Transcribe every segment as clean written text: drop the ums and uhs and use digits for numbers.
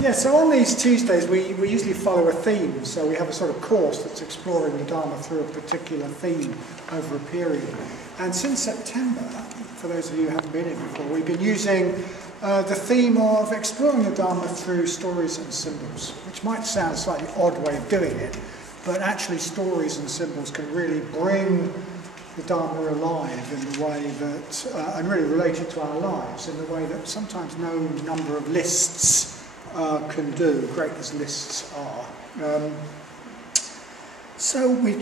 Yeah, so on these Tuesdays we usually follow a theme, so we have a sort of course that's exploring the Dharma through a particular theme over a period. And since September, for those of you who haven't been here before, we've been using the theme of exploring the Dharma through stories and symbols, which might sound a slightly odd way of doing it, but actually stories and symbols can really bring the Dharma alive in the way that, and really relate it to our lives in the way that sometimes no number of lists can do, great as lists are. So we've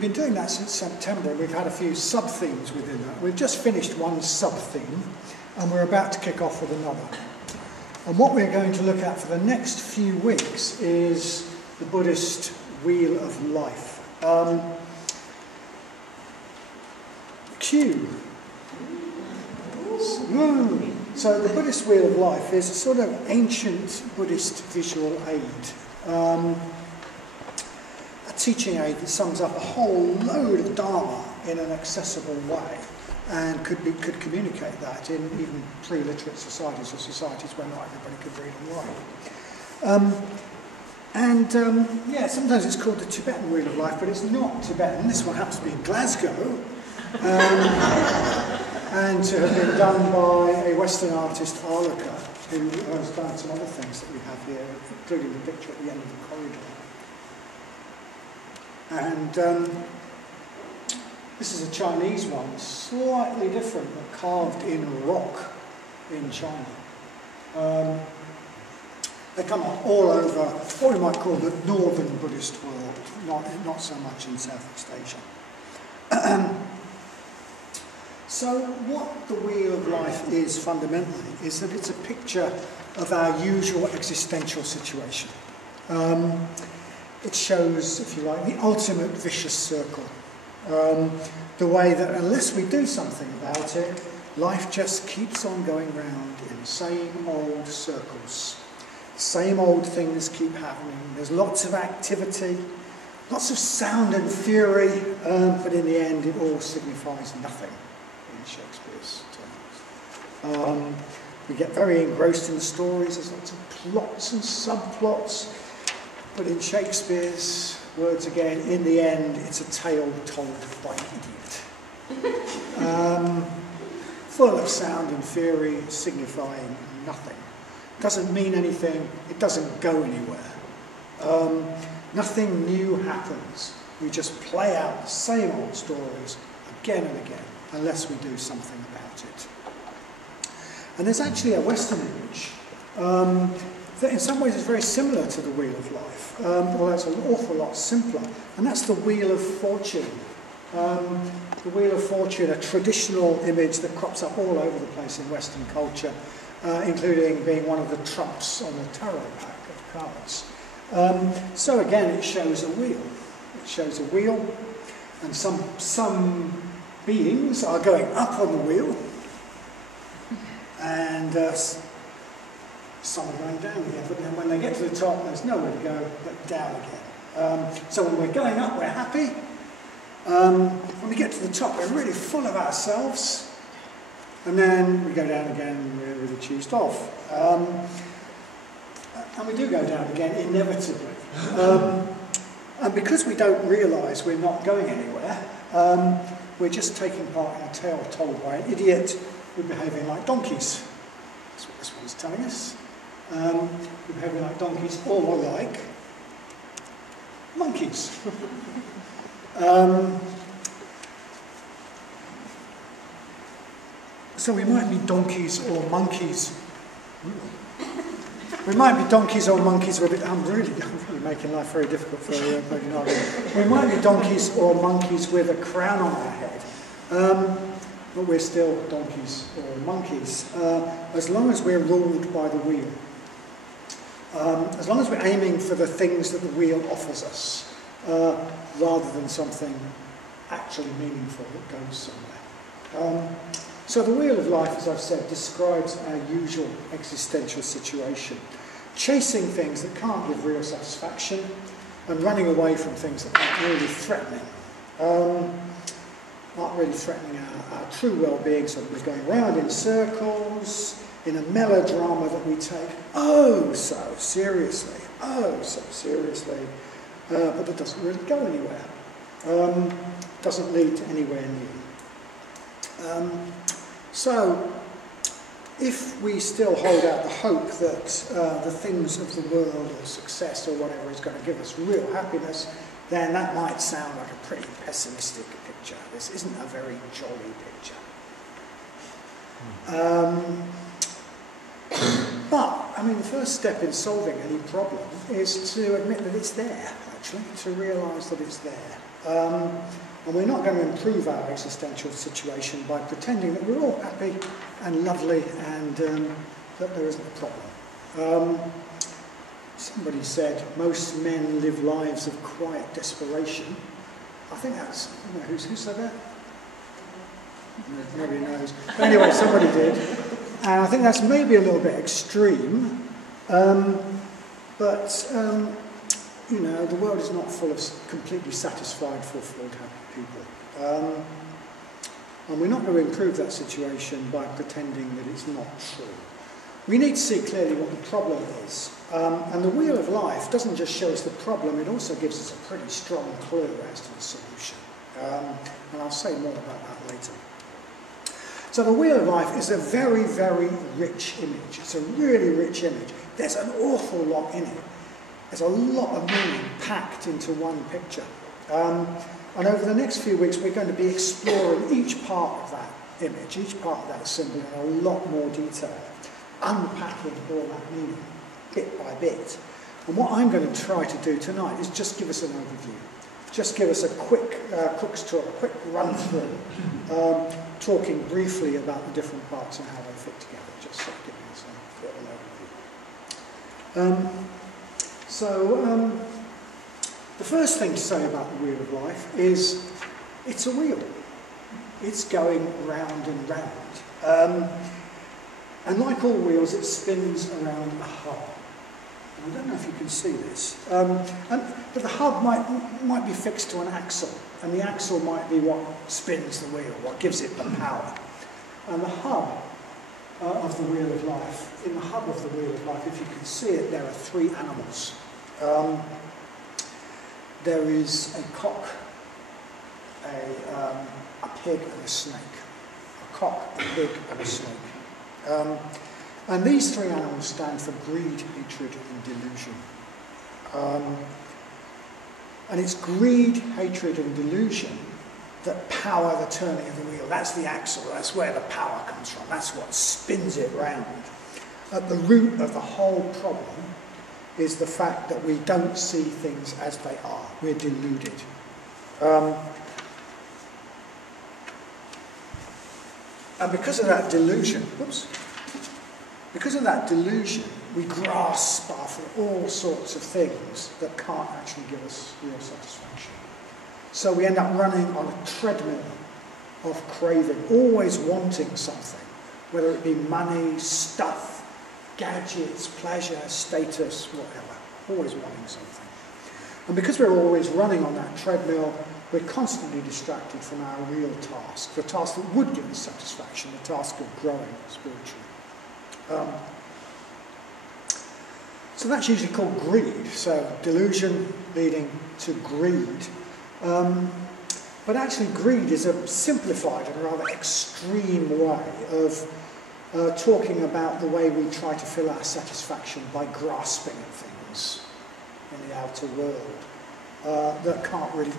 been doing that since September, and we've had a few sub-themes within that. We've just finished one sub-theme, and we're about to kick off with another. And what we're going to look at for the next few weeks is the Buddhist Wheel of Life. Q. So the Buddhist Wheel of Life is a sort of ancient Buddhist visual aid. A teaching aid that sums up a whole load of Dharma in an accessible way and could communicate that in even pre-literate societies or societies where not everybody could read and write. Yeah, sometimes it's called the Tibetan Wheel of Life, but it's not Tibetan. This one happens to be in Glasgow. And to have been done by a Western artist, Arlika, who has done some other things that we have here, including the picture at the end of the corridor. And this is a Chinese one, slightly different, but carved in rock in China. They come up all over what we might call the northern Buddhist world, not so much in Southeast Asia. So what the Wheel of Life is fundamentally is that it's a picture of our usual existential situation. It shows, if you like, the ultimate vicious circle. The way that unless we do something about it, life just keeps on going round in the same old circles. Same old things keep happening. There's lots of activity, lots of sound and fury, but in the end it all signifies nothing. Shakespeare's terms. We get very engrossed in the stories, there's lots of plots and subplots, but in Shakespeare's words again, in the end it's a tale told by an idiot. Full of sound and fury, signifying nothing. Doesn't mean anything, it doesn't go anywhere. Nothing new happens. We just play out the same old stories again and again, unless we do something about it. And there's actually a Western image that in some ways is very similar to the Wheel of Life, although it's an awful lot simpler, and that's the Wheel of Fortune. The Wheel of Fortune, a traditional image that crops up all over the place in Western culture, including being one of the trumps on the tarot pack of cards. So again, it shows a wheel. It shows a wheel, and some beings are going up on the wheel, and some are going down again, but then when they get to the top, there's nowhere to go but down again. So when we're going up, we're happy. When we get to the top, we're really full of ourselves, and then we go down again and we're really cheesed off. And we do go down again, inevitably. And because we don't realise we're not going anywhere, we're just taking part in a tale told by an idiot. We're behaving like donkeys. That's what this one's telling us. We're behaving like donkeys, or more like monkeys. So we might be donkeys or monkeys. We might be donkeys or monkeys with it. I'm really making life very difficult for you. We might be donkeys or monkeys with a crown on our head. But we're still donkeys or monkeys, as long as we're ruled by the wheel. As long as we're aiming for the things that the wheel offers us, rather than something actually meaningful that goes somewhere. So the Wheel of Life, as I've said, describes our usual existential situation. Chasing things that can't give real satisfaction and running away from things that aren't really threatening. Our true well-being, so that we're going round in circles, in a melodrama that we take oh so seriously, but that doesn't really go anywhere, doesn't lead to anywhere new. So, if we still hold out the hope that the things of the world or success or whatever is going to give us real happiness, then that might sound like a pretty pessimistic picture. This isn't a very jolly picture. But, I mean, the first step in solving any problem is to admit that it's there, actually, to realise that it's there. And we're not going to improve our existential situation by pretending that we're all happy and lovely and that there isn't a problem. Somebody said most men live lives of quiet desperation. I think that's, you know, who said that? Nobody knows. But anyway, somebody did. And I think that's maybe a little bit extreme. But you know, the world is not full of completely satisfied, fulfilled, happy people. And we're not going to improve that situation by pretending that it's not true. We need to see clearly what the problem is. And the wheel of life doesn't just show us the problem, it also gives us a pretty strong clue as to the solution. And I'll say more about that later. So the wheel of life is a very, very rich image. It's a really rich image. There's an awful lot in it. There's a lot of meaning packed into one picture. And over the next few weeks, we're going to be exploring each part of that image, each part of that symbol in a lot more detail, unpacking all that meaning bit by bit. And what I'm going to try to do tonight is just give us an overview. Just give us a quick cook's tour, a quick run through, talking briefly about the different parts and how they fit together, just sort of giving us a little overview. The first thing to say about the wheel of life is it's a wheel. It's going round and round. And like all wheels, it spins around a hub. I don't know if you can see this, but the hub might be fixed to an axle, and the axle might be what spins the wheel, what gives it the power. And the hub of the wheel of life, in the hub of the wheel of life, if you can see it, there are three animals. There is a cock, a pig and a snake. A cock, a pig and a snake. And these three animals stand for greed, hatred and delusion. And it's greed, hatred and delusion that power the turning of the wheel. That's the axle, that's where the power comes from, that's what spins it round. At the root of the whole problem is the fact that we don't see things as they are. We're deluded. And because of that delusion, we grasp after all sorts of things that can't actually give us real satisfaction. So we end up running on a treadmill of craving, always wanting something, whether it be money, stuff, gadgets, pleasure, status, whatever, always wanting something. And because we're always running on that treadmill, we're constantly distracted from our real task, the task that would give us satisfaction, the task of growing spiritually. So that's usually called greed, so delusion leading to greed. But actually greed is a simplified and rather extreme way of talking about the way we try to fill our satisfaction by grasping at things in the outer world,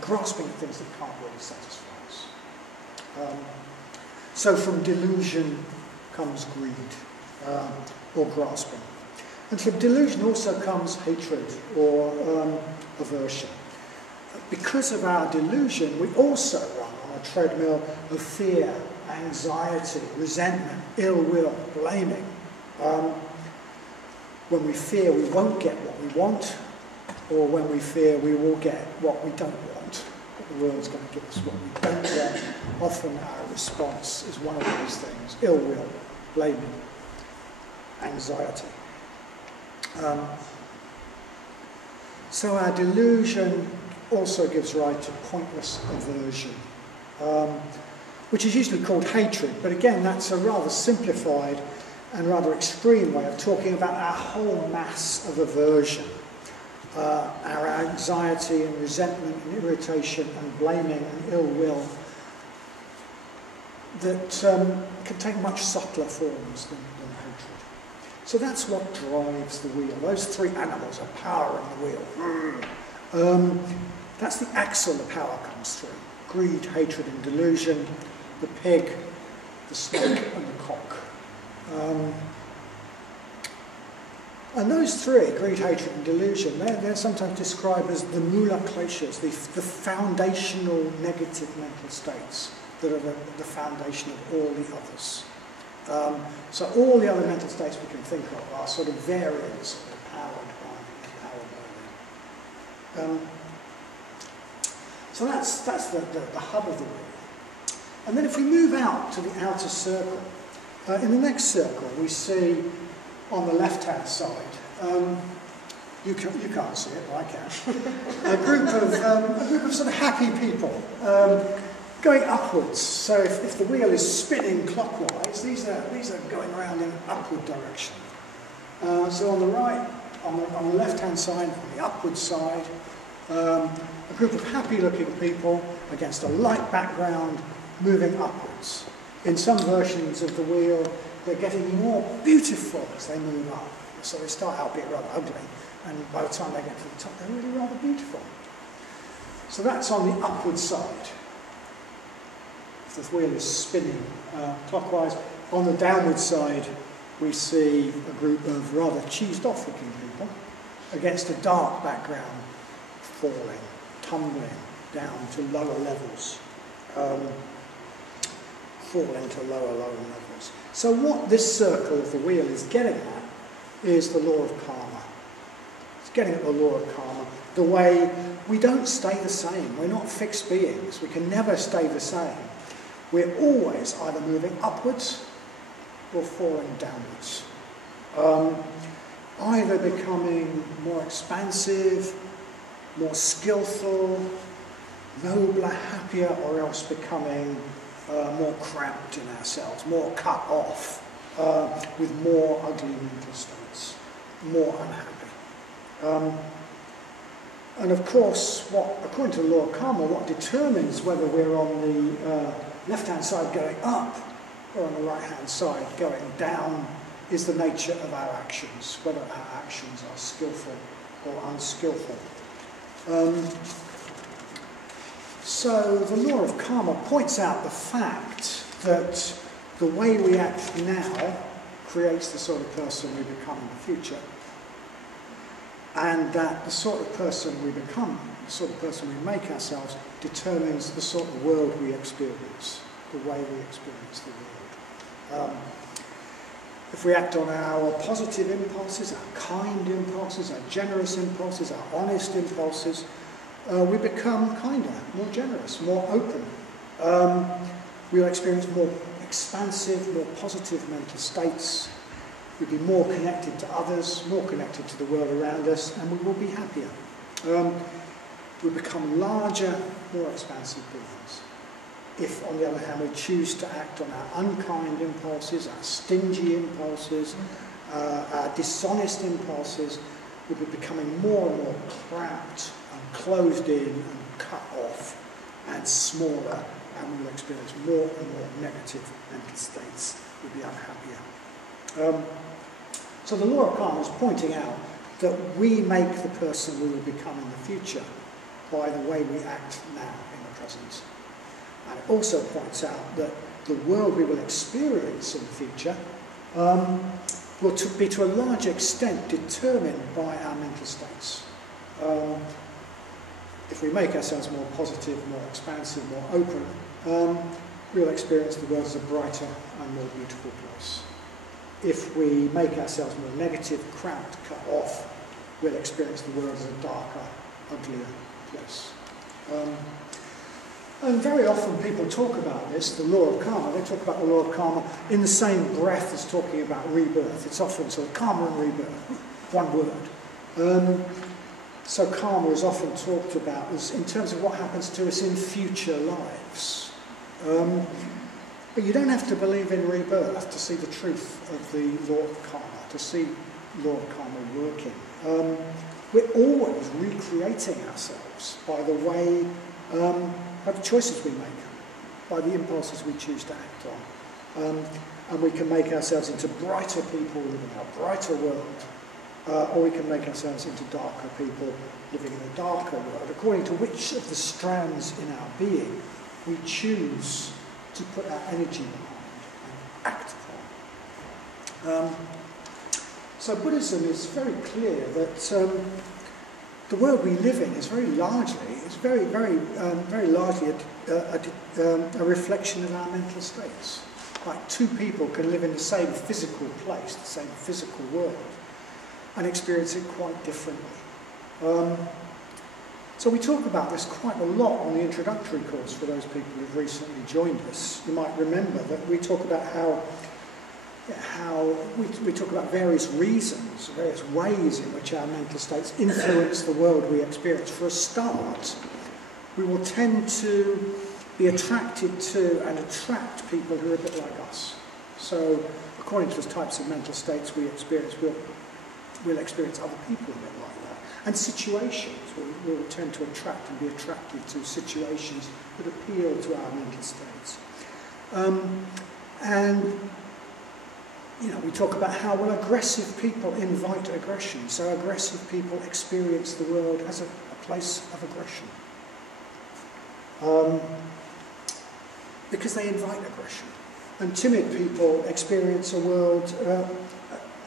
grasping at things that can't really satisfy us. So from delusion comes greed, or grasping. And from delusion also comes hatred or aversion. Because of our delusion, we also run on a treadmill of fear, anxiety, resentment, ill will, blaming. When we fear we won't get what we want, or when we fear we will get what we don't want, that the world's going to give us what we don't want, often our response is one of these things: ill will, blaming, anxiety. So our delusion also gives rise to pointless aversion, which is usually called hatred, but again that's a rather simplified and rather extreme way of talking about our whole mass of aversion, our anxiety and resentment and irritation and blaming and ill will that can take much subtler forms than hatred. So that's what drives the wheel. Those three animals are powering the wheel. That's the axle the power comes through. Greed, hatred and delusion, the pig, the snake and the cock. And those three, greed, hatred and delusion, they're sometimes described as the mula kleshas, the foundational negative mental states that are the foundation of all the others. So all the other mental states we can think of are sort of variants of empowered by them. So that's the hub of the wheel. And then if we move out to the outer circle, in the next circle we see on the left-hand side, you can't see it, but I can, a group of sort of happy people going upwards. So if the wheel is spinning clockwise, these are going around in an upward direction. So on the right, on the left-hand side, on the upward side, a group of happy-looking people against a light background moving upwards. In some versions of the wheel, they're getting more beautiful as they move up. So they start out being rather ugly, and by the time they get to the top, they're really rather beautiful. So that's on the upward side. If the wheel is spinning clockwise. On the downward side, we see a group of rather cheesed-off looking people against a dark background, falling, tumbling down to lower levels. Falling to lower levels. So what this circle of the wheel is getting at is the law of karma. It's getting at the law of karma, the way we don't stay the same. We're not fixed beings. We can never stay the same. We're always either moving upwards or falling downwards. Either becoming more expansive, more skillful, nobler, happier, or else becoming more cramped in ourselves, more cut off, with more ugly mental states, more unhappy. And of course, according to the law of karma, what determines whether we're on the left-hand side going up or on the right-hand side going down is the nature of our actions, whether our actions are skillful or unskillful. So the law of karma points out the fact that the way we act now creates the sort of person we become in the future, and that the sort of person we become, the sort of person we make ourselves, determines the sort of world we experience, the way we experience the world. If we act on our positive impulses, our kind impulses, our generous impulses, our honest impulses, we become kinder, more generous, more open. We'll experience more expansive, more positive mental states. We'll be more connected to others, more connected to the world around us, and we will be happier. We'll become larger, more expansive beings. If, on the other hand, we choose to act on our unkind impulses, our stingy impulses, our dishonest impulses, we'll be becoming more and more cramped and closed in and cut off and smaller, and we'll experience more and more negative mental states. We'll be unhappier. So the law of karma is pointing out that we make the person we will become in the future by the way we act now in the present. And it also points out that the world we will experience in the future will be to a large extent determined by our mental states. If we make ourselves more positive, more expansive, more open, we'll experience the world as a brighter and more beautiful place. If we make ourselves more negative, cramped, cut off, we'll experience the world as a darker, uglier place. And very often people talk about this, the law of karma. They talk about the law of karma in the same breath as talking about rebirth. It's often sort of karma and rebirth, one word. So karma is often talked about as in terms of what happens to us in future lives. But you don't have to believe in rebirth to see the truth of the law of karma, to see law of karma working. We're always recreating ourselves by the way, by the choices we make, by the impulses we choose to act on. And we can make ourselves into brighter people living in a brighter world, or we can make ourselves into darker people living in a darker world, according to which of the strands in our being we choose to put our energy behind and act upon. So Buddhism is very clear that the world we live in is very largely, very largely a reflection of our mental states. Like two people can live in the same physical place, the same physical world, and experience it quite differently. So we talk about this quite a lot on the introductory course for those people who've recently joined us. You might remember that we talk about how we talk about various reasons, various ways in which our mental states influence the world we experience. For a start, we will tend to be attracted to and attract people who are a bit like us. So according to the types of mental states we experience, we'll experience other people a bit like that. And situations, we will tend to attract and be attracted to situations that appeal to our mental states. And you know, we talk about how, well, aggressive people invite aggression. So aggressive people experience the world as a place of aggression. Because they invite aggression. And timid people experience a world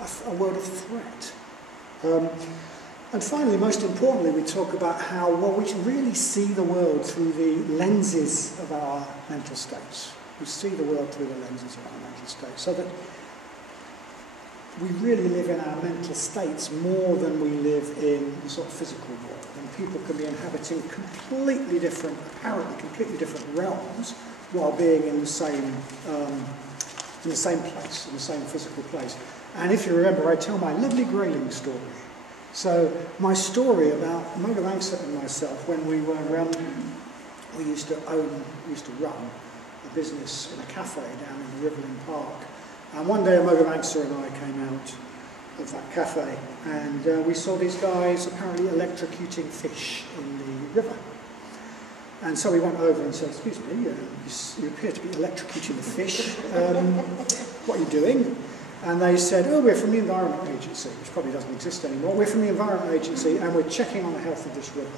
of threat. And finally, most importantly, we talk about how, well, we really see the world through the lenses of our mental states. We see the world through the lenses of our mental states. So that we really live in our mental states more than we live in the sort of physical world. And people can be inhabiting completely different, apparently completely different realms, while being in the same place, in the same physical place. And if you remember, I tell my lovely grayling story. So my story about Mogavangsa and myself, when we were we used to run a business in a cafe down in the Riverland Park. And one day Mogavangsa and I came out of that cafe, and we saw these guys apparently electrocuting fish in the river. And so we went over and said, "Excuse me, you appear to be electrocuting the fish. What are you doing?" And they said, "Oh, we're from the Environment Agency," which probably doesn't exist anymore. "We're from the Environment Agency, and we're checking on the health of this river.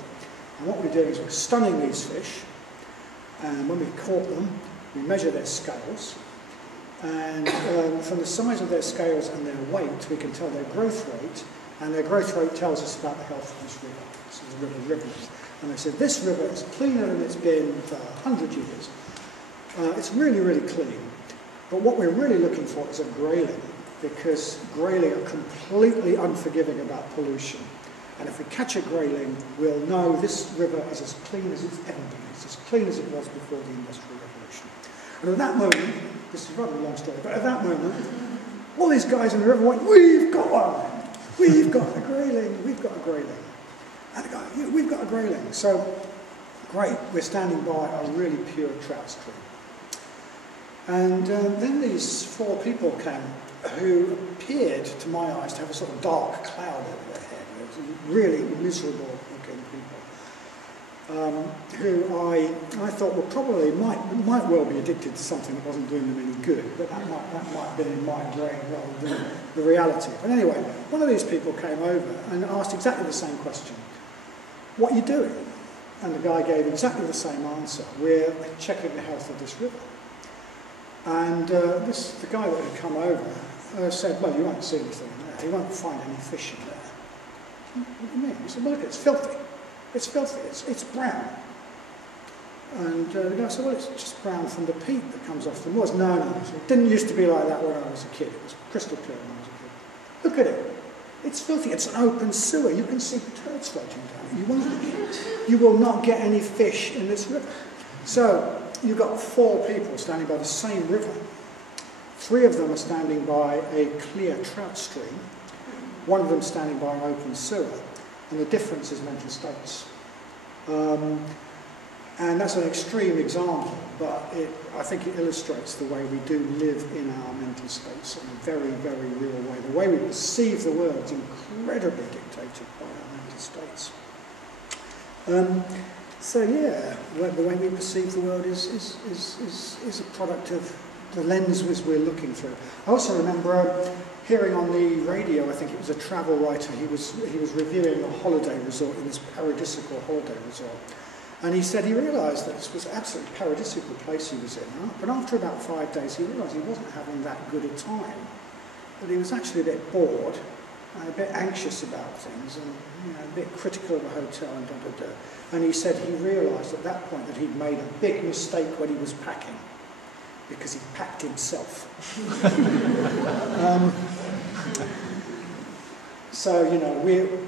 And what we're doing is we're stunning these fish, and when we caught them, we measure their scales. And from the size of their scales and their weight, we can tell their growth rate, and their growth rate tells us about the health of this river." So the river Rivers. And they said, "This river is cleaner than it's been for 100 years. It's really, really clean. But what we're really looking for is a grayling, because grayling are completely unforgiving about pollution. And if we catch a grayling, we'll know this river is as clean as it's ever been. It's as clean as it was before the Industrial Revolution." And at that moment, this is rather a long story, but at that moment, all these guys in the river went, "We've got one! We've got a grayling! We've got a grayling!" And they go, "Yeah, we've got a grayling." So, great, we're standing by a really pure trout stream. And then these four people came who appeared, to my eyes, to have a sort of dark cloud over their head. It was really miserable looking people. Who I thought were probably might well be addicted to something that wasn't doing them any good, but that might have been in my brain rather than the reality. But anyway, one of these people came over and asked exactly the same question. "What are you doing?" And the guy gave exactly the same answer. "We're checking the health of this river." And the guy that had come over said, "Well, you won't see anything in there. You won't find any fish in there." "What do you mean?" He said, "Well, look, it's filthy. It's filthy. It's brown." And the guy said, "Well, it's just brown from the peat that comes off the moors." No, it didn't used to be like that when I was a kid. It was crystal clear when I was a kid. "Look at it. It's filthy. It's an open sewer. You can see turds floating down. You will not get any fish in this river." So you've got four people standing by the same river. Three of them are standing by a clear trout stream. One of them standing by an open sewer. And the difference is mental states. And that's an extreme example, but I think it illustrates the way we do live in our mental states in a very, very real way. The way we perceive the world is incredibly dictated by our mental states. So yeah, the way we perceive the world is a product of the lenses we're looking through. I also remember hearing on the radio, I think it was a travel writer, he was reviewing a holiday resort in this paradisical holiday resort. And he said he realised that this was an absolutely paradisical place he was in. But after about 5 days, he realised he wasn't having that good a time. That he was actually a bit bored and a bit anxious about things and a bit critical of the hotel and da-da-da. And he said he realised at that point that he'd made a big mistake when he was packing, because he packed himself. So,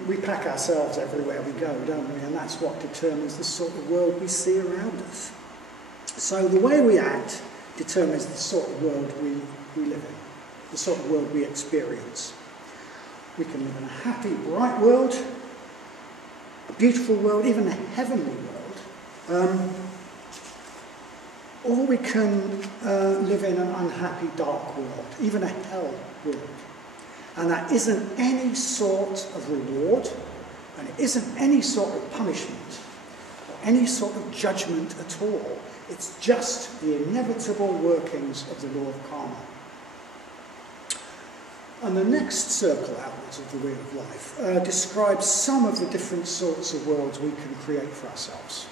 we pack ourselves everywhere we go, don't we? And that's what determines the sort of world we see around us. So the way we act determines the sort of world we live in, the sort of world we experience. We can live in a happy, bright world, a beautiful world, even a heavenly world. Or we can live in an unhappy, dark world, even a hell world. And that isn't any sort of reward, and it isn't any sort of punishment, or any sort of judgment at all. It's just the inevitable workings of the law of karma. And the next circle outwards of the wheel of life describes some of the different sorts of worlds we can create for ourselves.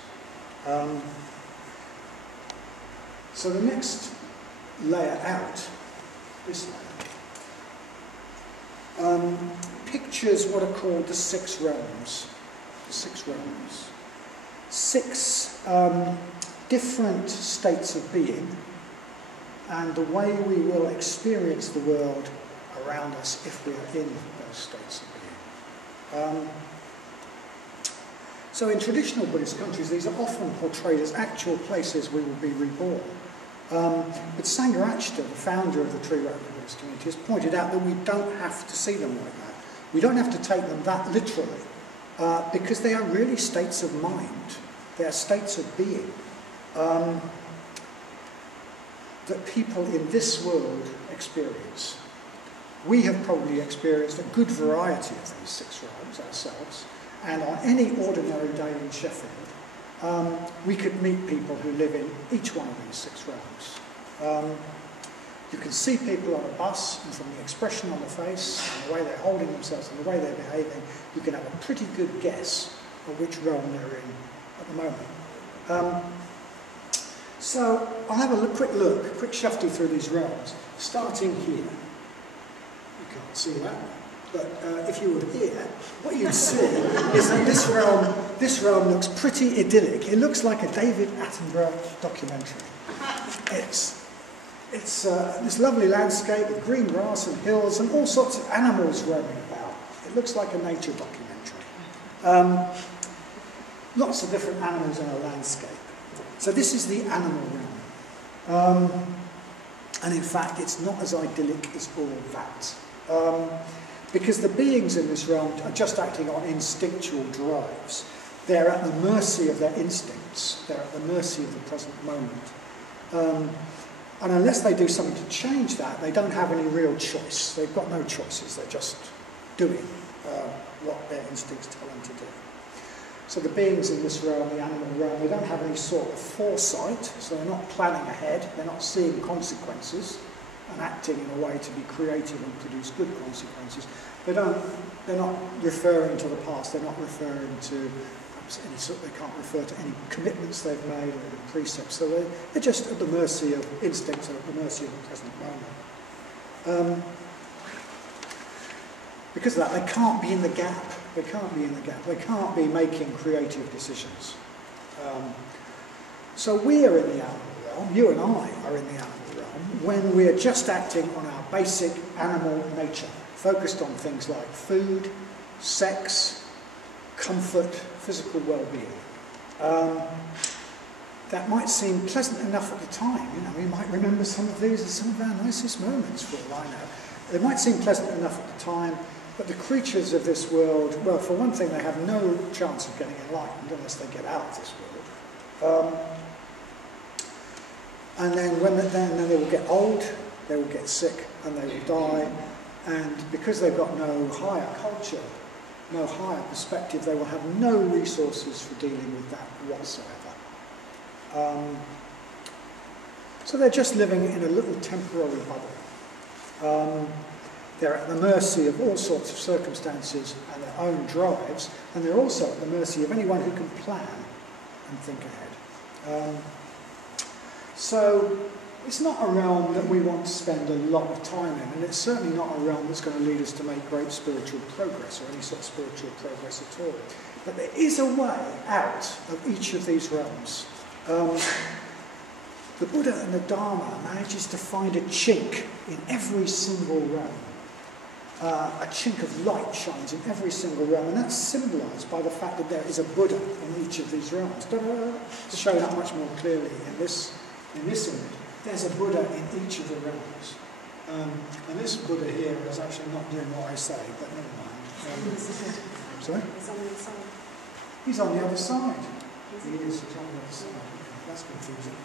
So the next layer out, this layer, pictures what are called the 6 realms. The 6 realms. 6 different states of being, and the way we will experience the world around us if we are in those states of being. So in traditional Buddhist countries, these are often portrayed as actual places we will be reborn. But Sangha Night, the founder of the Tree Road Buddhist community, has pointed out that we don't have to see them like that. We don't have to take them that literally, because they are really states of mind. They are states of being that people in this world experience. We have probably experienced a good variety of these 6 realms ourselves, and on any ordinary day in Sheffield, we could meet people who live in each one of these 6 realms. You can see people on a bus, and from the expression on the face, and the way they're holding themselves, and the way they're behaving, you can have a pretty good guess of which realm they're in at the moment. So I'll have a quick shuffle through these realms, starting here. You can't see that. But if you were here, what you'd see is that this realm looks pretty idyllic. It looks like a David Attenborough documentary. It's this lovely landscape with green grass and hills and all sorts of animals roaming about. It looks like a nature documentary. Lots of different animals in a landscape. So this is the animal realm. And in fact, it's not as idyllic as all that. Because the beings in this realm are just acting on instinctual drives. They're at the mercy of their instincts. They're at the mercy of the present moment. And unless they do something to change that, they don't have any real choice. They've got no choices. They're just doing what their instincts tell them to do. So the beings in this realm, the animal realm, they don't have any sort of foresight, so they're not planning ahead. They're not seeing consequences and acting in a way to be creative and produce good consequences. They're not referring to the past. They're not referring to any sort. They can't refer to any commitments they've made or any precepts. So they're just at the mercy of instincts and at the mercy of the present moment. Because of that, they can't be in the gap. They can't be in the gap. They can't be making creative decisions. So we are in the animal realm. You and I are in the animal realm when we're just acting on our basic animal nature, focused on things like food, sex, comfort, physical well-being. That might seem pleasant enough at the time. We might remember some of these as some of our nicest moments for all I know. It might seem pleasant enough at the time, but the creatures of this world, well, for one thing, they have no chance of getting enlightened unless they get out of this And then they will get old, they will get sick, and they will die. And because they've got no higher culture, no higher perspective, they will have no resources for dealing with that whatsoever. So they're just living in a little temporary bubble. They're at the mercy of all sorts of circumstances and their own drives, and they're also at the mercy of anyone who can plan and think ahead. So it's not a realm that we want to spend a lot of time in, and it's certainly not a realm that's going to lead us to make great spiritual progress or any sort of spiritual progress at all. But there is a way out of each of these realms. The Buddha and the Dharma manages to find a chink in every single realm. A chink of light shines in every single realm, and that's symbolised by the fact that there is a Buddha in each of these realms. To show that much more clearly in this image, there's a Buddha in each of the realms. And this Buddha here is actually not doing what I say, but never mind. Sorry? He's on the other side. He's on the other side. He is on the other side. That's confusing.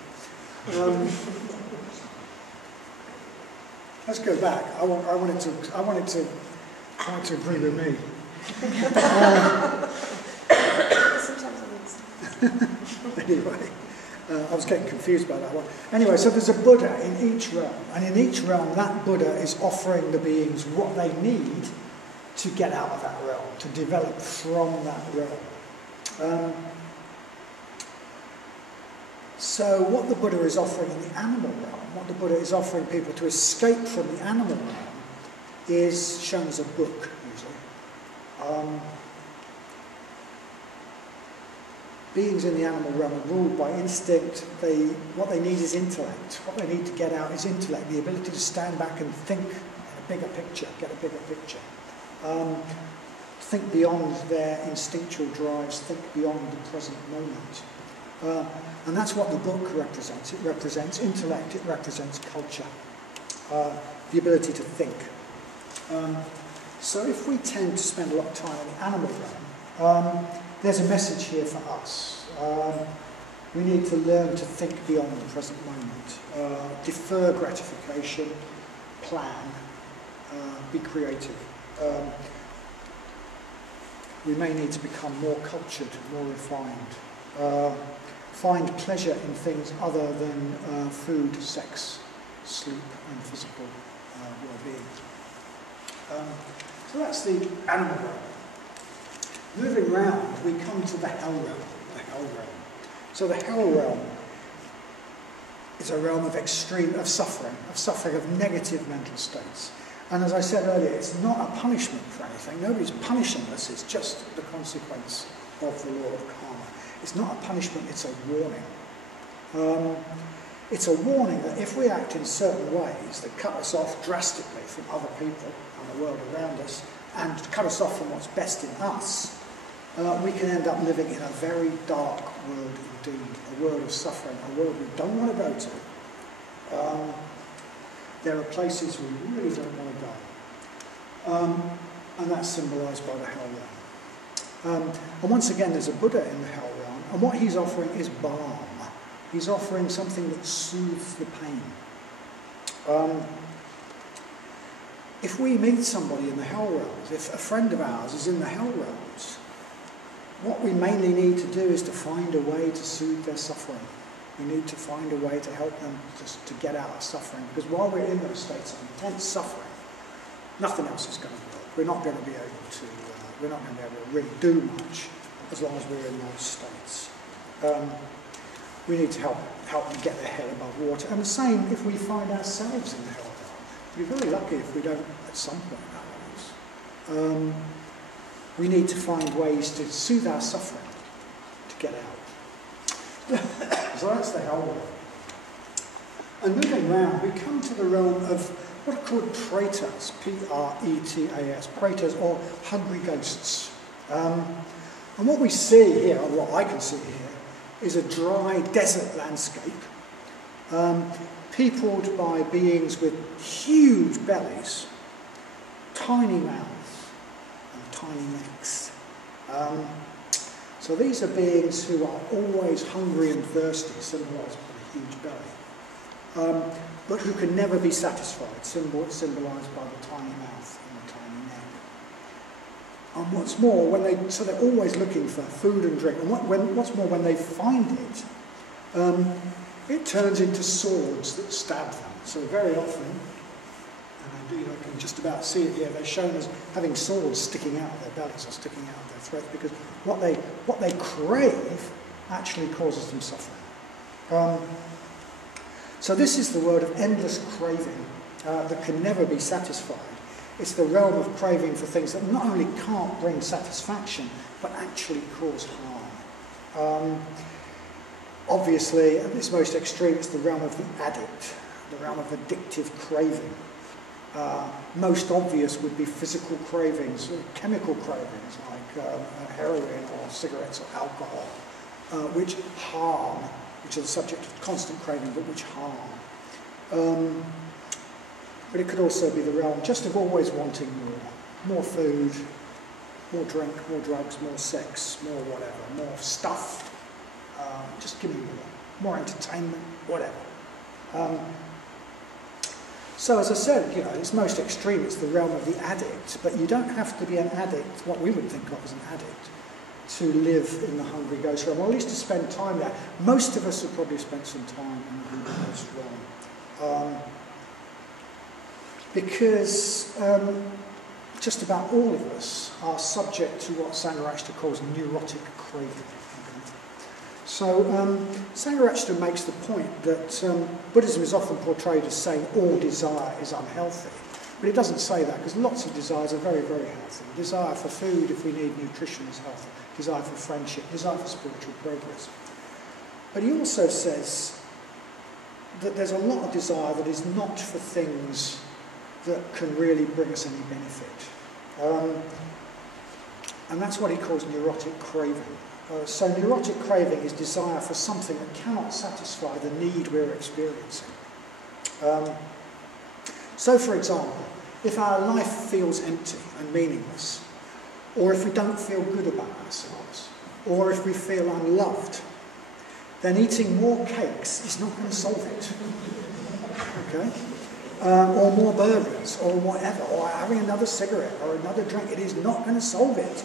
Let's go back. I wanted to agree with me. Anyway, I was getting confused by that one. Anyway, so there's a Buddha in each realm, and in each realm, that Buddha is offering the beings what they need to get out of that realm, to develop from that realm. So what the Buddha is offering in the animal realm, what the Buddha is offering people to escape from the animal realm, is shown as a book, usually. Beings in the animal realm are ruled by instinct. What they need is intellect. What they need to get out is intellect, the ability to stand back and think in a bigger picture, get a bigger picture. Think beyond their instinctual drives, think beyond the present moment. And that's what the book represents. It represents intellect, it represents culture, the ability to think. So if we tend to spend a lot of time in the animal realm, there's a message here for us. We need to learn to think beyond the present moment, defer gratification, plan, be creative. We may need to become more cultured, more refined. Find pleasure in things other than food, sex, sleep, and physical well-being. So that's the animal realm. Moving round, we come to the hell realm. The hell realm. So the hell realm is a realm of suffering, of negative mental states. And as I said earlier, it's not a punishment for anything. Nobody's punishing us. It's just the consequence of the law of karma. It's not a punishment, it's a warning. It's a warning that if we act in certain ways that cut us off drastically from other people and the world around us, and cut us off from what's best in us, we can end up living in a very dark world indeed, a world of suffering, a world we don't want to go to. There are places we really don't want to go. And that's symbolised by the hell realm. And once again, there's a Buddha in the hell realm, and what he's offering is balm. He's offering something that soothes the pain. If we meet somebody in the hell realms, if a friend of ours is in the hell realms, what we mainly need to do is to find a way to soothe their suffering. We need to find a way to help them to get out of suffering, because while we're in those states of intense suffering, nothing else is going to work. We're not going to be able to really do much as long as we're in those states. We need to help them get their head above water. And the same if we find ourselves in the hell realm. We're very lucky if we don't at some point in our lives. We need to find ways to soothe our suffering, to get out. So that's the hell realm. And moving round, we come to the realm of what are called pretas, P-R-E-T-A-S, pretas, or hungry ghosts. And what we see here, or what I can see here, is a dry desert landscape, peopled by beings with huge bellies, tiny mouths, and tiny necks. So these are beings who are always hungry and thirsty, symbolised by a huge belly, but who can never be satisfied, symbolised by the tiny mouth and the tiny neck. And what's more, so they're always looking for food and drink, and what's more, when they find it, it turns into swords that stab them. So very often, and I can just about see it here, they're shown as having swords sticking out of their bellies or sticking out of their throats, because what they crave actually causes them suffering. So this is the word of endless craving that can never be satisfied. It's the realm of craving for things that not only can't bring satisfaction, but actually cause harm. Obviously, at its most extreme, it's the realm of the addict, the realm of addictive craving. Most obvious would be physical cravings, chemical cravings like heroin or cigarettes or alcohol, which harm, which are the subject of constant craving, but which harm. But it could also be the realm just of always wanting more food, more drink, more drugs, more sex, more whatever, more stuff. Just give me more entertainment, whatever. So as I said, it's most extreme, it's the realm of the addict, but you don't have to be an addict, what we would think of as an addict, to live in the hungry ghost realm, or at least to spend time there. Most of us have probably spent some time in the hungry ghost realm. Because just about all of us are subject to what Sangha calls neurotic craving. So Sangha makes the point that Buddhism is often portrayed as saying all desire is unhealthy, but it doesn't say that, because lots of desires are very, very healthy. Desire for food, if we need nutrition, is healthy. Desire for friendship, desire for spiritual progress. But he also says that there's a lot of desire that is not for things that can really bring us any benefit. And that's what he calls neurotic craving. So neurotic craving is desire for something that cannot satisfy the need we're experiencing. So for example, if our life feels empty and meaningless, or if we don't feel good about ourselves, or if we feel unloved, then eating more cakes is not going to solve it. Okay? Or more burgers, or whatever, or having another cigarette, or another drink, it is not going to solve it.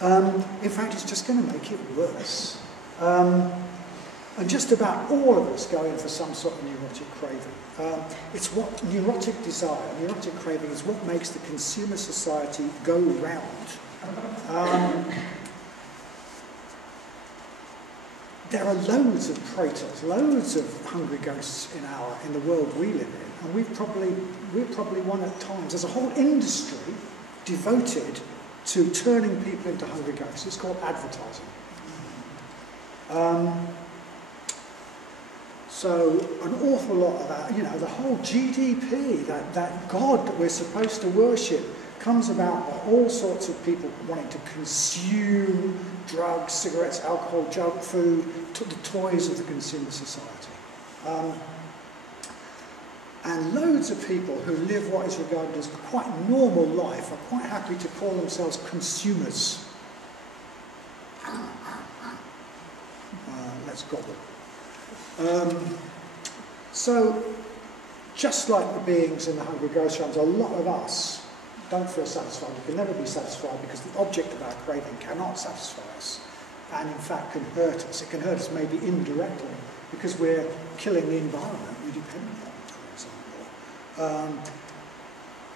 In fact, it's just going to make it worse. And just about all of us go in for some sort of neurotic craving. It's what neurotic desire, neurotic craving is what makes the consumer society go round. There are loads of traitors, loads of hungry ghosts in the world we live in, and we're probably one at times. There's a whole industry devoted to turning people into hungry ghosts. It's called advertising. So an awful lot of that, the whole GDP, that God that we're supposed to worship, comes about by all sorts of people wanting to consume drugs, cigarettes, alcohol, junk food, the toys of the consumer society. And loads of people who live what is regarded as quite normal life are quite happy to call themselves consumers. Let's gobble. So, just like the beings in the hungry ghost realms, a lot of us don't feel satisfied. We can never be satisfied because the object of our craving cannot satisfy us, and in fact can hurt us. It can hurt us maybe indirectly because we're killing the environment we depend on, for example.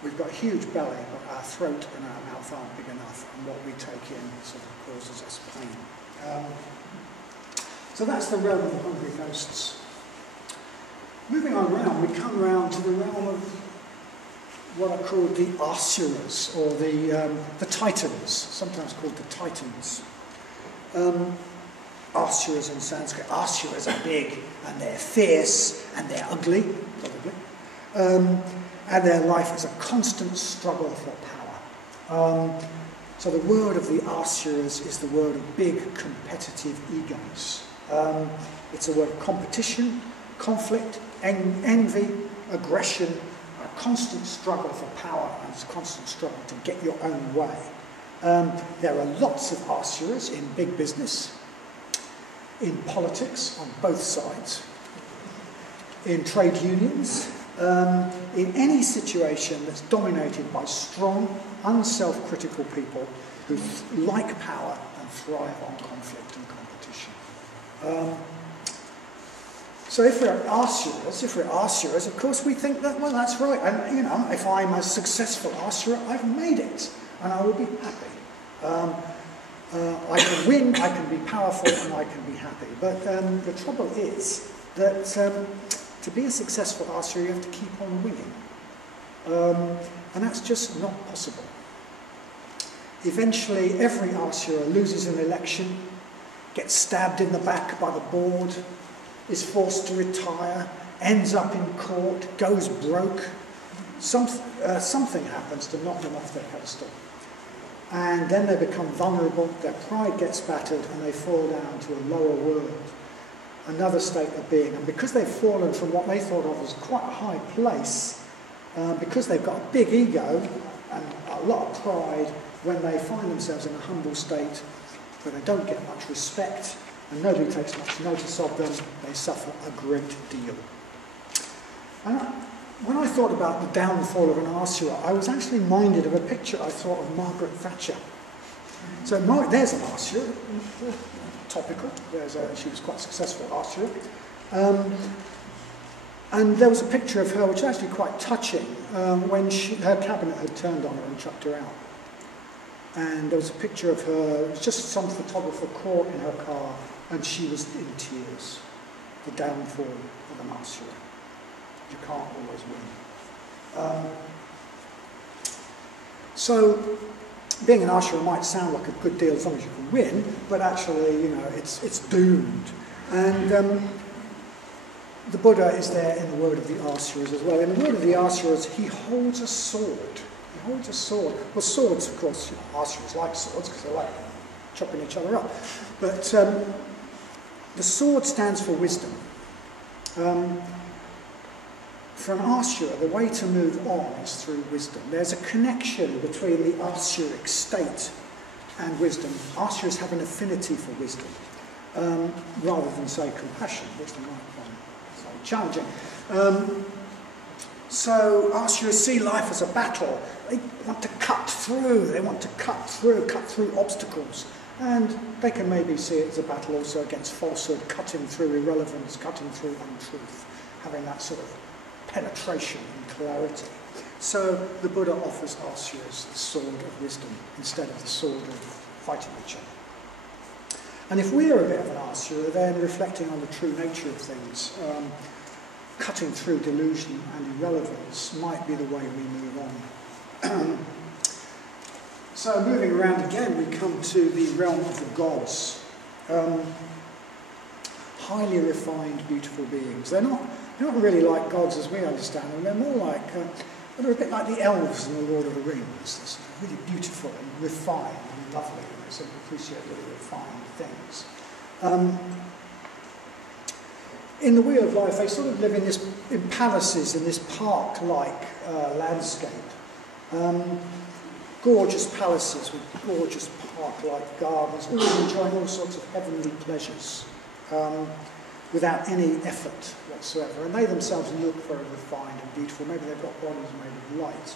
We've got a huge belly, but our throat and our mouth aren't big enough, and what we take in sort of causes us pain. So that's the realm of the hungry ghosts. Moving on round, we come round to the realm of what are called the Asuras, or the Titans, sometimes called the Titans. Asuras in Sanskrit. Asuras are big, and they're fierce, and they're ugly, probably. And their life is a constant struggle for power. So the word of the Asuras is the word of big competitive egos. It's a word of competition, conflict, envy, aggression, a constant struggle for power, and a constant struggle to get your own way. There are lots of asuras in big business, in politics on both sides, in trade unions, in any situation that's dominated by strong, unself-critical people who like power and thrive on conflict and competition. So if we're asuras, of course we think that, well, that's right. And, you know, if I'm a successful asura, I've made it, and I will be happy. I can win, I can be powerful, and I can be happy. But the trouble is that to be a successful asura, you have to keep on winning. And that's just not possible. Eventually, every asura loses an election, gets stabbed in the back by the board, is forced to retire, ends up in court, goes broke. Something happens to knock them off their pedestal. And then they become vulnerable, their pride gets battered, and they fall down to a lower world, another state of being. And because they've fallen from what they thought of as quite a high place, because they've got a big ego and a lot of pride, when they find themselves in a humble state where they don't get much respect and nobody takes much notice of them, they suffer a great deal. And when I thought about the downfall of an asura, I was actually minded of a picture I thought of Margaret Thatcher. So there's an asura, topical. She was quite successful asura. And there was a picture of her which was actually quite touching when her cabinet had turned on her and chucked her out. And there was a picture of her, it was just some photographer caught in her car, and she was in tears. The downfall of an asura. You can't always win. So, being an asura might sound like a good deal as long as you can win, but actually, you know, it's doomed. And the Buddha is there in the word of the asuras as well. In the word of the asuras, he holds a sword. He holds a sword. Well, swords, of course, you know, asuras like swords because they like chopping each other up. But the sword stands for wisdom. For an asura, the way to move on is through wisdom. There's a connection between the asuric state and wisdom. Asuras have an affinity for wisdom, rather than, say, compassion, which they might find challenging. So asuras see life as a battle. They want to cut through. They want to cut through obstacles. And they can maybe see it as a battle also against falsehood, cutting through irrelevance, cutting through untruth, having that sort of penetration and clarity. So the Buddha offers asuras the sword of wisdom instead of the sword of fighting each other. And if we are a bit of an asura, then reflecting on the true nature of things, cutting through delusion and irrelevance might be the way we move on. So moving around again, we come to the realm of the gods. Highly refined, beautiful beings. They're not really like gods as we understand them. They're more like, they're a bit like the elves in the Lord of the Rings. They're really beautiful and refined and lovely. And they sort of appreciate really refined things. In the Wheel of Life, they sort of live in palaces, in this park-like landscape. Gorgeous palaces with gorgeous park-like gardens, all enjoying all sorts of heavenly pleasures without any effort whatsoever. And they themselves look very refined and beautiful. Maybe they've got bodies made of light.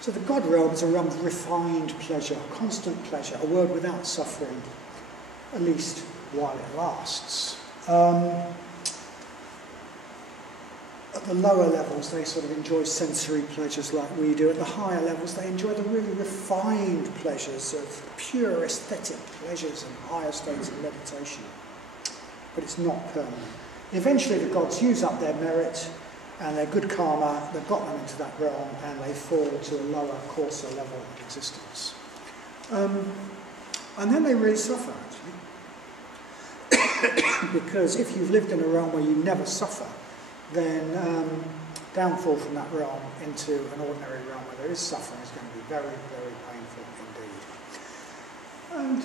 So the God realm is a realm of refined pleasure, constant pleasure, a world without suffering, at least while it lasts. At the lower levels, they sort of enjoy sensory pleasures like we do. At the higher levels, they enjoy the really refined pleasures of pure aesthetic pleasures and higher states of meditation. But it's not permanent. Eventually, the gods use up their merit and their good karma. They've got them into that realm, and they fall to a lower, coarser level of existence. And then they really suffer, actually. Because if you've lived in a realm where you never suffer, then downfall from that realm into an ordinary realm where there is suffering is going to be very, very painful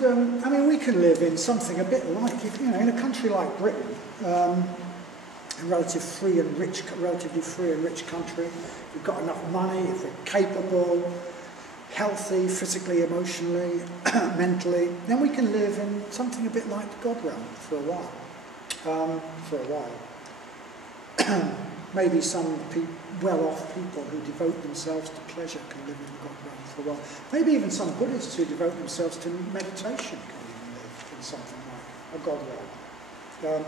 indeed. And I mean, we can live in something a bit like, in a country like Britain, a relatively free and rich country. If we've got enough money, if we're capable, healthy, physically, emotionally, mentally, then we can live in something a bit like the God realm for a while. Maybe some well-off people who devote themselves to pleasure can live in the God realm for a while. Maybe even some Buddhists who devote themselves to meditation can even live in something like a God realm.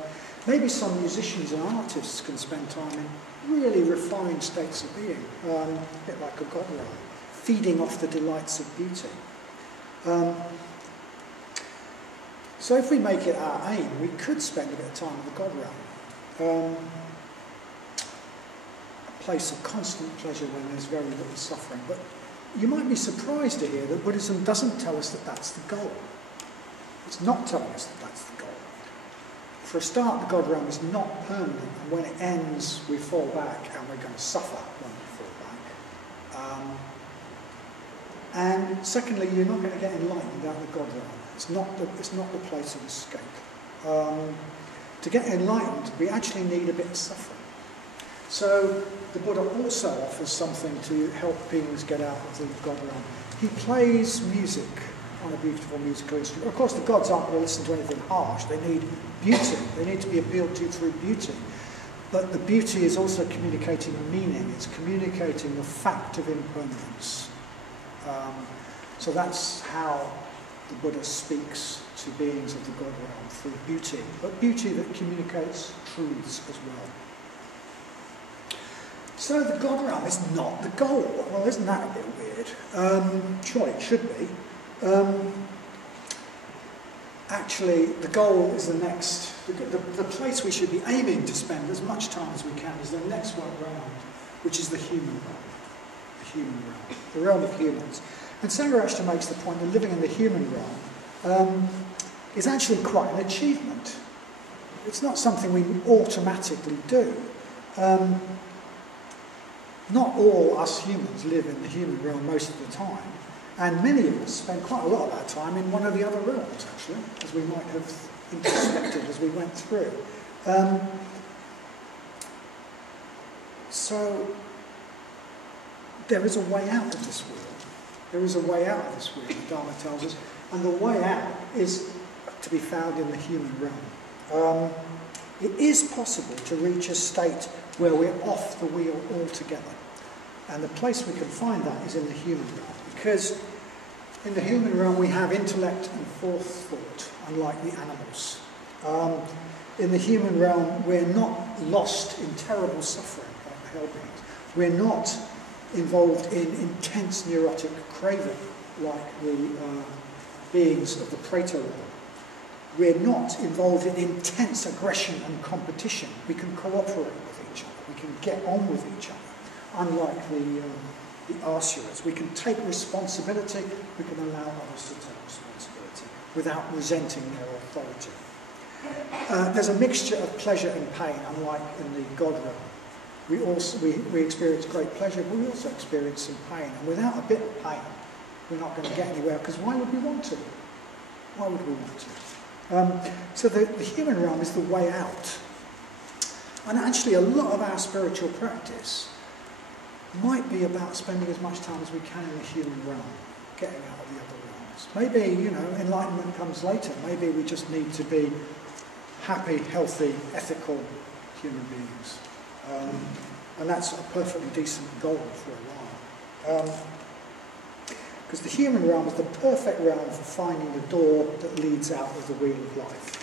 Maybe some musicians and artists can spend time in really refined states of being, a bit like a God realm, feeding off the delights of beauty. So if we make it our aim, we could spend a bit of time in the God realm. A place of constant pleasure when there's very little suffering. But you might be surprised to hear that Buddhism doesn't tell us that that's the goal. It's not telling us that that's the goal. For a start, the God realm is not permanent, and when it ends, we fall back, and we're going to suffer when we fall back. And secondly, you're not going to get enlightened out of the God realm. It's not the place of escape. To get enlightened, we actually need a bit of suffering. So the Buddha also offers something to help beings get out of the God realm. He plays music on a beautiful musical instrument. Of course, the gods aren't going to listen to anything harsh. They need beauty. They need to be appealed to through beauty. But the beauty is also communicating meaning. It's communicating the fact of impermanence. So that's how the Buddha speaks to beings of the God realm, through beauty, but beauty that communicates truths as well. So the God realm is not the goal. Well, isn't that a bit weird? Surely it should be. Actually, the goal is the next, the place we should be aiming to spend as much time as we can is the next one round, which is the human realm. The human realm, the realm of humans. And Sangha makes the point that living in the human realm is actually quite an achievement. It's not something we automatically do. Not all us humans live in the human realm most of the time, and many of us spend quite a lot of our time in one of the other realms, actually, as we might have introspected as we went through. So there is a way out of this wheel. There is a way out of this wheel, the Dharma tells us, and the way out is to be found in the human realm. It is possible to reach a state where we're off the wheel altogether. And the place we can find that is in the human realm. Because in the human realm we have intellect and forethought, unlike the animals. In the human realm we're not lost in terrible suffering like the hell beings. We're not involved in intense neurotic craving like the beings of the Prato realm. We're not involved in intense aggression and competition. We can cooperate with each other. We can get on with each other, unlike the Asuras. We can take responsibility. We can allow others to take responsibility without resenting their authority. There's a mixture of pleasure and pain, unlike in the God realm. We experience great pleasure, but we also experience some pain. And without a bit of pain, we're not going to get anywhere, because why would we want to? Why would we want to? So the human realm is the way out. And actually a lot of our spiritual practice might be about spending as much time as we can in the human realm, getting out of the other realms. Maybe, enlightenment comes later. Maybe we just need to be happy, healthy, ethical human beings. And that's a perfectly decent goal for a while. Because the human realm is the perfect realm for finding the door that leads out of the wheel of life.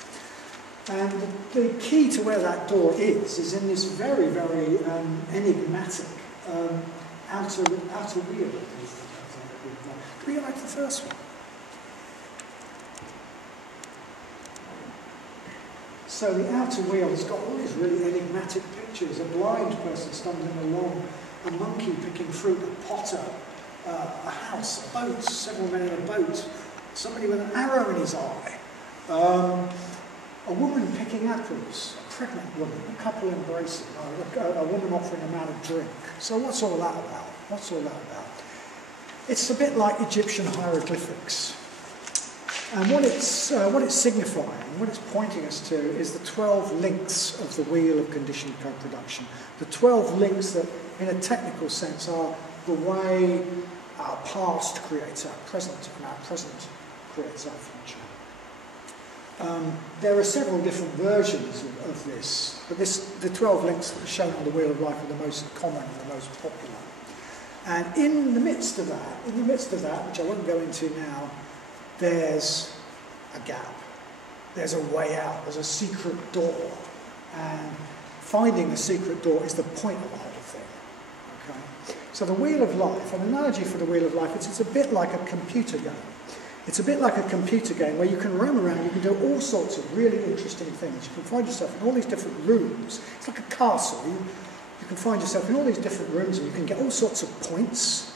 And the key to where that door is in this very, very enigmatic outer wheel. Do we like the first one? So the outer wheel has got all these really enigmatic pictures. A blind person stumbling along, a monkey picking fruit, a potter, a house, a boat, several men in a boat, somebody with an arrow in his eye, a woman picking apples, a pregnant woman, a couple embracing, a woman offering a man a drink. So what's all that about? What's all that about? It's a bit like Egyptian hieroglyphics. And what it's signifying, what it's pointing us to, is the 12 links of the wheel of conditioned co-production. The 12 links that, in a technical sense, are the way our past creates our present, and our present creates our future. There are several different versions of this, but the 12 links that are shown on the Wheel of Life are the most common and the most popular. And in the midst of that, which I won't go into now, there's a gap. There's a way out. There's a secret door. And finding the secret door is the point of the whole thing. Okay? So the Wheel of Life, an analogy for the Wheel of Life, it's a bit like a computer game. It's a bit like a computer game where you can roam around, you can do all sorts of really interesting things. You can find yourself in all these different rooms. It's like a castle. You can find yourself in all these different rooms and you can get all sorts of points.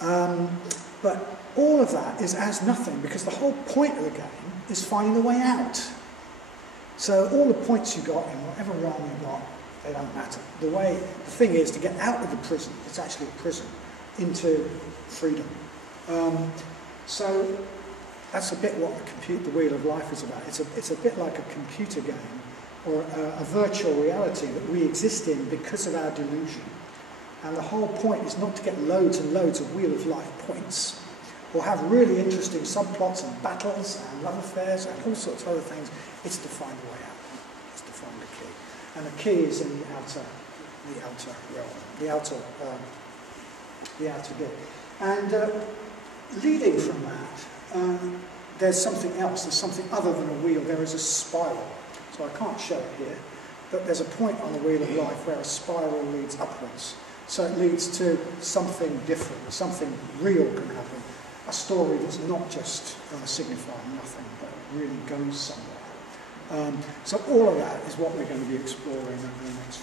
But all of that is as nothing, because the whole point of the game is finding the way out. So all the points you got in whatever realm you got, they don't matter. The thing is to get out of the prison, it's actually a prison, into freedom. So that's a bit what the Wheel of Life is about. It's a bit like a computer game, or a virtual reality that we exist in because of our delusion. And the whole point is not to get loads and loads of Wheel of Life points, or have really interesting subplots and battles and love affairs and all sorts of other things. It's to find a way out. It's to find the key. And the key is in the outer realm, the outer bit. And leading from that, there's something else. There's something other than a wheel. There is a spiral. So I can't show it here, but there's a point on the Wheel of Life where a spiral leads upwards. So it leads to something different, something real can happen. A story that's not just signifying nothing, but really goes somewhere. So all of that is what we're going to be exploring over the next